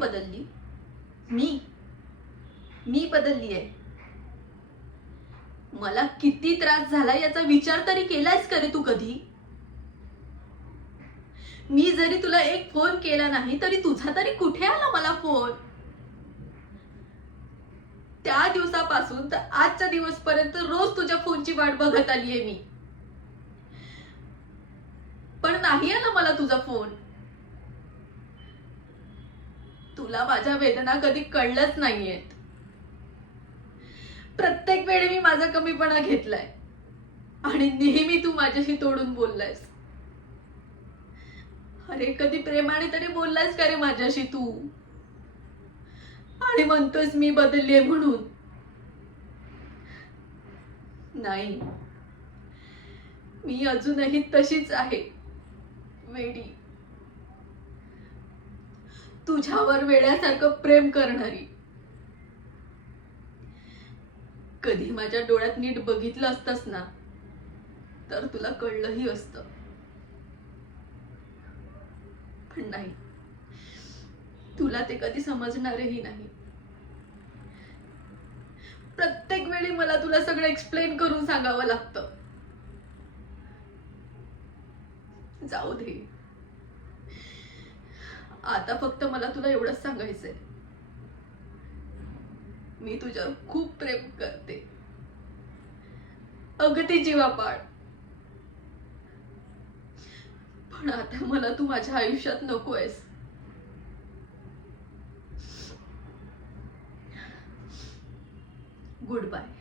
बदलली? मी मी बदलली आहे? मला किती त्रास झाला याचा विचार तरी केलायस का रे तू कधी? मी जरी तुला एक फोन केला नाही तरी तुझा तरी कुठे आला मला फोन? त्या दिवसापासून तर आजच्या दिवसपर्यंत रोज तुझ्या फोनची वाट बघत आलीये मी, पण नाही आला मला तुझा फोन. तुला माझ्या वेदना कधी कळलंच नाहीयेत. प्रत्येक वेळी मी माझा कमीपणा घेतलाय आणि नेहमी तू माझ्याशी तोडून बोललायस. अरे कधी प्रेमाने तरी बोललायस का रे माझ्याशी तू? आणि म्हणतोयस मी बदललीये म्हणून. नाही, मी अजूनही तशीच आहे, वेडी, तुझ्यावर वेड्यासारखं प्रेम करणारी. कधी माझ्या डोळ्यात नीट बघितलं असतंस ना तर तुला कळलंही असतं, पण नाही, तुला ते कधी समजणारही नाही. प्रत्येक वेळी मला तुला सगळं एक्सप्लेन करून सांगावं लागतं. जाऊ दे, आता फक्त मला तुला एवढंच सांगायचंय, मी तुझ्यावर खूप प्रेम करते, अगदी जीवापाड. पण आता मला तू माझ्या आयुष्यात नकोयस. Good bye.